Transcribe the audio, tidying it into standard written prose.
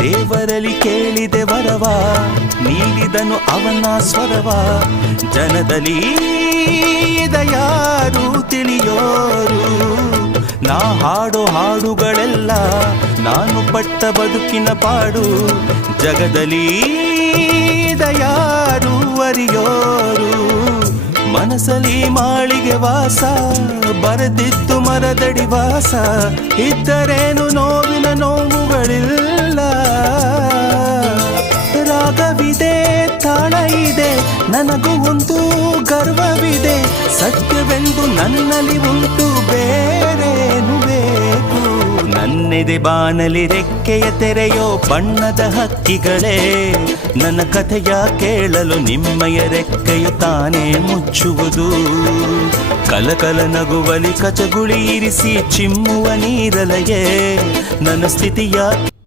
ದೇವರಲ್ಲಿ ಕೇಳಿದೆ ವರವ, ನೀಡಿದನು ಅವನ ಸ್ವರವ. ಜನದಲ್ಲಿ ಯಾರು ತಿಳಿಯೋರು, ನಾ ಹಾಡೋ ಹಾಡುಗಳೆಲ್ಲ ನಾನು ಪಟ್ಟ ಬದುಕಿನ ಪಾಡು. ಜಗದಲ್ಲಿ ಯಾರು ಅರಿಯೋರು, ಮನಸಲಿ ಮಾಳಿಗೆ ವಾಸ, ಬರೆದಿದ್ದು ಮರದಡಿ ವಾಸ. ಇದ್ದರೇನು ನೋವಿನ ನೋವುಗಳಿಲ್ಲ, ರಾಗವಿದೆ ತಾಳ ಇದೆ, ನನಗೂ ಒಂದು ಗರ್ವವಿದೆ. ಸತ್ಯವೆಂದು ನನ್ನಲ್ಲಿ ಉಂಟು, ಬೇರೇನು ಬೇಕು. ನನ್ನೆದೆ ಬಾನಲಿ ರೆಕ್ಕೆಯ ತೆರೆಯೋ ಬಣ್ಣದ ಹಕ್ಕಿಗಳೇ, ನನ್ನ ಕಥೆಯ ಕೇಳಲು ನಿಮ್ಮಯ ರೆಕ್ಕೆಯು ತಾನೇ ಮುಚ್ಚುವುದು. ಕಲಕಲ ನಗುವಲಿ ಕಚಗುಳಿ ಇರಿಸಿ ಚಿಮ್ಮುವ ನೀರಲೆಯೇ, ನನ್ನ ಸ್ಥಿತಿಯ